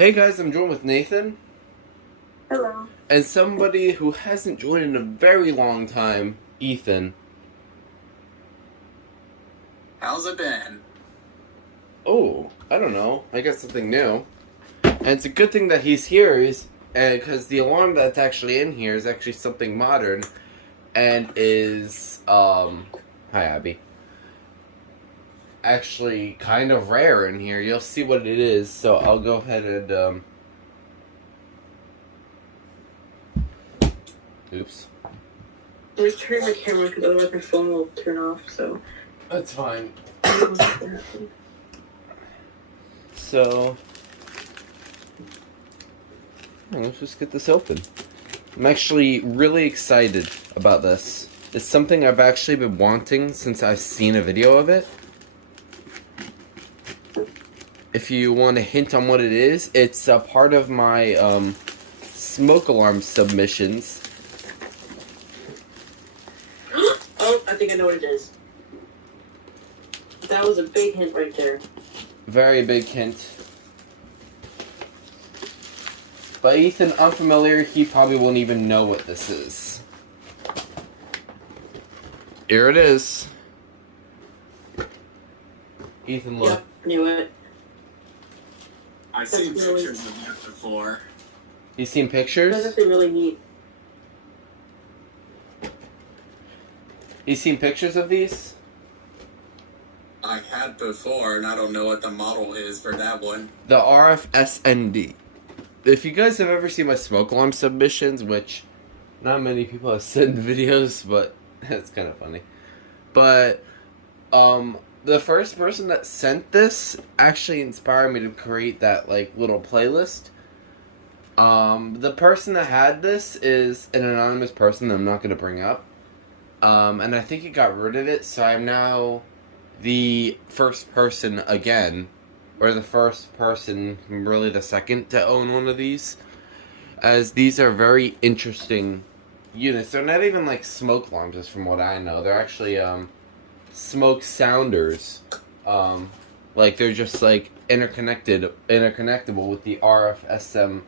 Hey guys, I'm joined with Nathan. Hello. And somebody who hasn't joined in a very long time, Ethan. How's it been? Oh, I don't know. I got something new. And it's a good thing that he's here, because the alarm that's actually in here is actually something modern, and is, hi Abby, actually kind of rare in here. You'll see what it is, so I'll go ahead and, oops. I was turning my camera because otherwise my phone will turn off, so. That's fine. So, let's just get this open. I'm actually really excited about this. It's something I've actually been wanting since I've seen a video of it. If you want a hint on what it is, it's a part of my smoke alarm submissions. Oh, I think I know what it is. That was a big hint right there. Very big hint. But Ethan, unfamiliar, he probably won't even know what this is. Here it is. Ethan, look. Yep, knew it. I've seen pictures of that before. You seen That's pictures? actually really neat. You seen pictures of these? I had before, and I don't know what the model is for that one. The RF-SND. If you guys have ever seen my smoke alarm submissions, which not many people have sent videos, but it's kind of funny. But the first person that sent this actually inspired me to create that like little playlist. The person that had this is an anonymous person that I'm not going to bring up. And I think he got rid of it, so I'm now the first person again, or the first person, really the second, to own one of these. As these are very interesting units. They're not even like smoke alarms, as from what I know. They're actually smoke sounders. Like they're just like interconnectable with the RF-SND.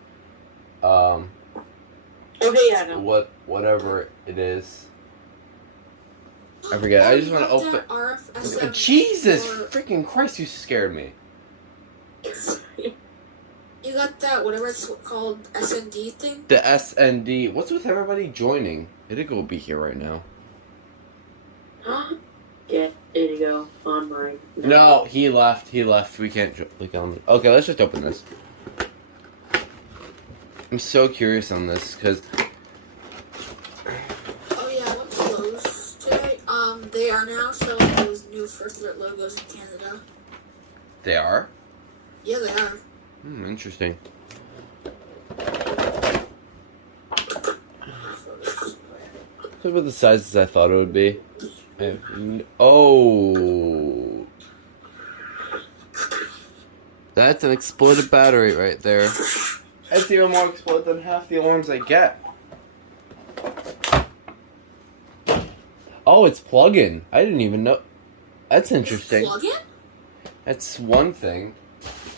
Okay, yeah, no. Whatever it is. I forget. I just want to open. RF-SND Jesus freaking Christ! You scared me. You got that, whatever it's called, SND thing? The SND. What's with everybody joining? Idigo will be here right now. Get Idigo online. No, he left. He left. We can't click on. Okay, let's just open this. I'm so curious on this because. Oh yeah, I went to Lowe's today. They are now selling those new First Alert logos in Canada. They are? Yeah, they are. Interesting. Look about the sizes I thought it would be. Oh. That's an exploded battery right there. That's even more exploded than half the alarms I get. Oh, it's plug-in. I didn't even know. That's interesting. Plug-in? That's one thing.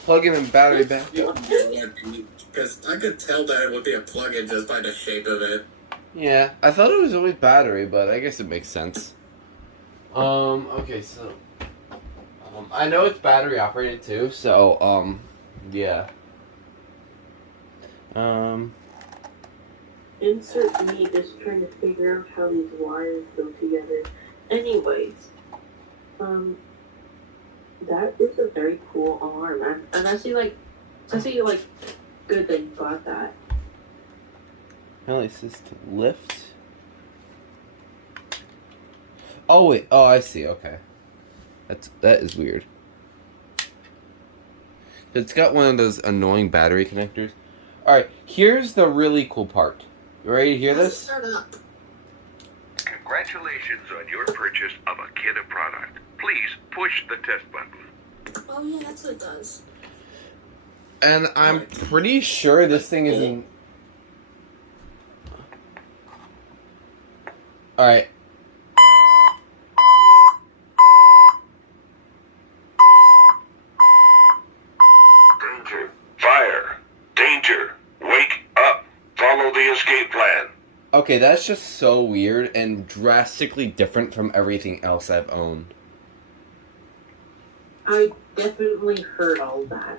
Plug-in and battery back. Because I could tell that it would be a plug-in just by the shape of it. Yeah, I thought it was always battery, but I guess it makes sense. Okay, so I know it's battery operated too, so yeah. Insert me just trying to figure out how these wires go together. Anyways, that is a very cool alarm. And I see like good that you bought that. Apparently it says to lift. Oh wait, oh I see, okay. That is weird. It's got one of those annoying battery connectors. Alright, here's the really cool part. You ready to hear this? Start up. Congratulations on your purchase of a Kidde product. Please push the test button. Oh yeah, that's what it does. And I'm pretty sure this thing isn't... Alright. Danger. Fire. Okay, that's just so weird and drastically different from everything else I've owned. I definitely heard all that.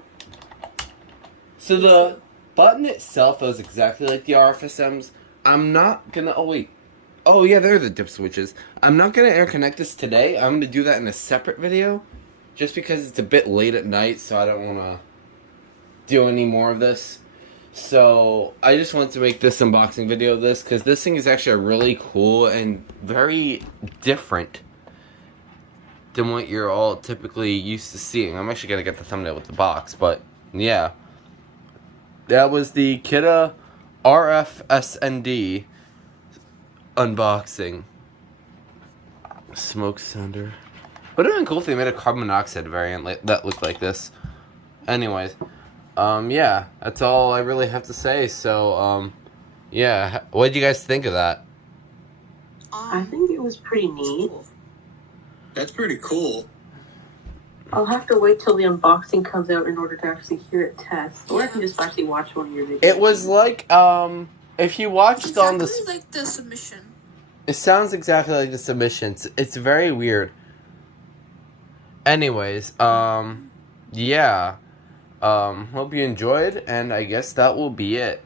So the button itself is exactly like the RF-SNDs. I'm not gonna. Oh wait. Oh yeah, they're the dip switches. I'm not gonna interconnect this today. I'm gonna do that in a separate video, just because it's a bit late at night, so I don't wanna do any more of this. So I just wanted to make this unboxing video of this because this thing is actually a really cool and very different than what you're all typically used to seeing. I'm actually gonna get the thumbnail with the box, but yeah, that was the Kidde RF-SND unboxing. Smoke sender. Would have been cool if they made a carbon monoxide variant that looked like this. Anyways. Yeah, that's all I really have to say. So, yeah, what did you guys think of that? I think it was pretty neat. That's pretty cool. I'll have to wait till the unboxing comes out in order to actually hear it test. Or I can just actually watch one of your videos. It was like, if you watched exactly on the... like the submission. It sounds exactly like the submissions. It's very weird. Anyways, yeah. Hope you enjoyed, and I guess that will be it.